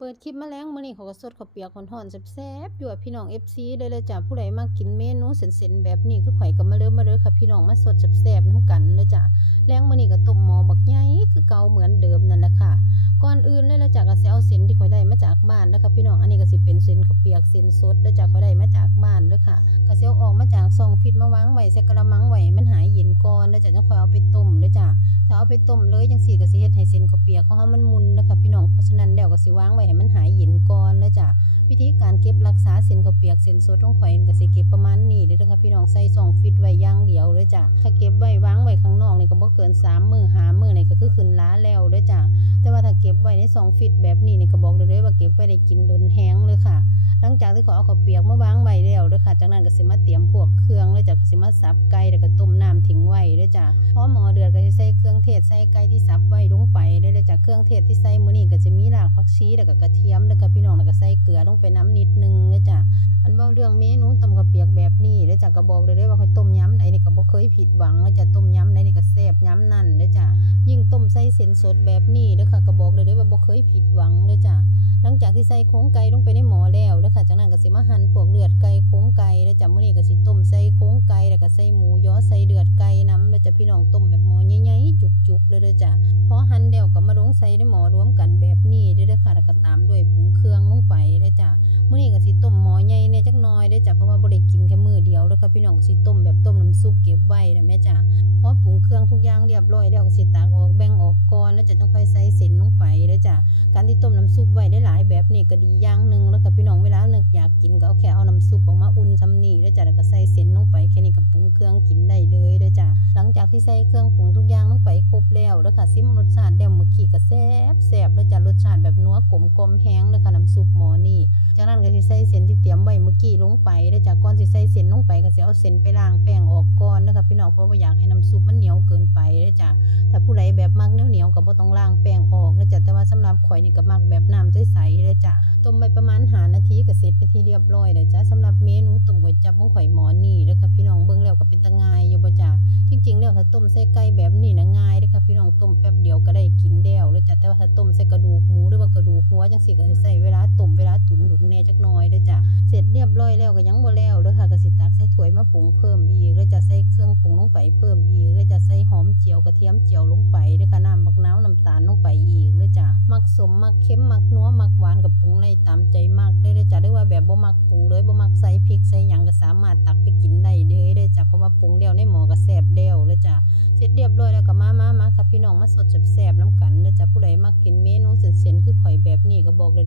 เปิดคลิปมาแล้วมื้อนี้เขาก็สดข้าวเปียกฮ้อนๆแซ่บๆอยู่พี่น้อง FC เด้อเลยจ้ะผู้ใดมากินเมนูเส้นๆแบบนี้คือข่อยก็มาเริ่มาเด้มค่ะพี่น้องมาสดแซ่บๆนํกันเลยจ้ะแล้งมื้อนี้ก็ต้มหมอบักใหญ่คือเก่าเหมือนเดิม เลยลเอาเส้นที่ข่อยได้มาจากบ้านนะคะพี่น้อง อันนี้ก็สิเป็นเส้นข้าเปียกเส้นสดเด้จ้ะข่อยได้มาจากบ้านเด้อค่ะก็สิเอาออกมาจากซองฟิตมาวางไว้ใส่กระมังไว้ให้มันหายเย็นก่อนแล้จ้ะจังค่อยเอาไปต้มเด้จ้ะถ้าเอาไปต้มเลยจังซี่ก็สิเฮ็ดให้เส้นข้าเปียกของเฮามันมุนเด้อค่ะพี่น้อง เพราะฉะนั้นแล้วก็สิวางไว้ให้มันหายเย็นก่อนเด้จ้ะวิธีการเก็บรักษาเส้นข้าเปียกเส้นสดของข่อยก็สิเก็บประมาณนี้เด้อค่ะพี่น้องใส่ซองฟิตไว้อย่างเดียวเด้จ้ะถ้าเก็บไว้วางไว้ข้างนอกนี่ก็ บ่เกิน3มื้อ5มื้อนี่ก็คือขึ้นล้าแล้วด้อจ้ะแต่ว่าถ้าเก็บไว้ในซองฟิตแบบนี้นี่ก็บอกได้เลยว่าเก็บไว้ได้กินดนแฮงเลยค่ะ หลังจากที่เขาเอาข้าวเปียกมาวางไว้แล้วด้อค่ะ จากนั้นก็สิมาเตรียมพวกเครื่องเลยจ้ะก็สิมาสับไก่แล้วก็ต้มน้ำทิ้งไว้เด้อจ้ะพอหม้อเดือดก็สิใส่เครื่องเทศใส่ไก่ที่สับไว้ลงไปเด้อจ้ะเครื่องเทศที่ใส่มื้อนี้ก็จะมีรากผักชีแล้วก็กระเทียมแล้วก็พี่น้องแล้วก็ใส่เกลือลงไปน้ำนิดนึงเด้อจ้ะอันเว้าเรื่องเมนูต้มข้าวเปียกแบบนี้ด้อจ้ะก็บอกเลยด้อว่าข้อยต้มยำใดนี่ก็บ่เคย ผิดหวังเลยจ้ะต้มยำใดนี่ก็แซ่บยำนั่นเด้อจ้ะยิ่งต้มใส่เส้นสดแบบนี้เด้อค่ะก็บอกเลยเด้อว่าบ่เคยผิดหวังเด้อจ้ะหลังจากที่ใส่โครงไก่ลงไปในหม้อแล้วเด้อค่ะจากนั้นก็สิมาหั่นพวกเลือดไก่โครงไก่เด้อจ้ะมื้อนี้ก็สิต้มใส่โครงไก่แล้วก็ใส่หมูยอใส่เลือดไก่นำเด้อจ้ะพี่น้องต้มแบบหม้อใหญ่ๆจุกๆเลยเด้อจ้ะพอหั่นแล้วก็มาลงใส่ในหม้อรวมกันแบบนี้เด้อเด้อค่ะแล้วก็ตามด้วย พี่น้องก็สิต้มแบบต้มน้ำซุปเก็บไว้นะแม่จ้ะพอปรุงเครื่องทุกอย่างเรียบร้อยแล้วก็สิตักออกแบ่งออกก่อนแล้วจะจังค่อยใส่เส้นลงไปเด้อจ้ะการที่ต้มน้ำซุปไว้ได้หลายแบบนี่ก็ดีอย่างหนึ่งแล้วก็พี่น้องเวลานึกอยากกินก็เอาแค่เอาน้ำซุปออกมาอุ่นซ้ำนี่แล้วจ้ะแล้วก็ใส่เส้นลงไปแค่นี้ก็ปรุงเครื่องกินได้เลยเด้อจ้ะหลังจากที่ใส่เครื่องปรุงทุกอย่างลงไปครบแล้วแล้วค่ะซิมรสชาติแล้วเมื่อกี้ก็แซ่บแซ่บแล้วจ้ะรสชาติแบบนัวกลมกลมแห้งเลยค่ะน้ำซุปหมอนี่จากนั้นก็สิใส่เส้นที่เตรียมไว้เมื่อกี้ลงไป แล้จ้ะก่อนสิใส่เส้นลงไปก็สิเอาเส้นไปล้างแป้งออกก่อนนะคะพี่น้องเพราะว่าอยากให้น้ำซุปมันเหนียวเกินไปเด้จ้ะถ้าผู้ใดแบบมักเหนียวๆก็บ่ต้องล้างแป้งออกนะจ๊ะแต่ว่าสำหรับข่อยนี่ก็มักแบบน้ำใสๆเลยจ้ะต้มไปประมาณ5นาทีก็เสร็จเป็นที่เรียบร้อยแล้วจ้ะสำหรับเมนูต้มก๋วยจั๊บของข่อยหมอนี่เด้ค่ะพี่น้องเบิ่งแล้วก็เป็นตาง่ายอยู่บ่จ้ะจริงๆแล้วถ้าต้มใส่ไก่แบบนี้นะง่ายเด้ค่ะพี่น้องต้มแป๊บเดียวก็ได้กินแล้วเลยจ้ะแต่ว่าถ้าต้มใส่กระดูกหมูหรือว่ากระดูกหัวจังซี่ก็ใช้เวลาต้มเวลาตุ๋นดุนแน่จักหน่อย เด้อจ้ะเสร็จเรียบร้อยแล้วก็ยังบ่แล้วเด้อค่ะก็สิตักใส่ถ้วยมาปรุงเพิ่มอีกแล้วจะใส่เครื่องปรุงลงไปเพิ่มอีกแล้วจะใส่หอมเจียวกระเทียมเจียวลงไปเด้อค่ะน้ำบักนาวน้ำตาลลงไปอีกเลยจ้ะมักสมมักเค็มมักนัวมักหวานกับปรุงได้ตามใจมากเลยเด้อจ้ะหรือว่าแบบบ่มักปรุงเลยบ่มักใส่พริกใส่หยังก็สามารถตักไปกินได้เลยเด้จ้ะเพราะว่าปรุงแล้วในหม้อก็แซ่บแล้วเลยจ้ะเสร็จเรียบร้อยแล้วก็มามามาค่ะพี่น้องมาสดแซ่บๆน้ำกันเด้อจ้ะผู้ใดมักกินเมนูเส้นๆคือข่อยแบบนี้ก็บอกเลย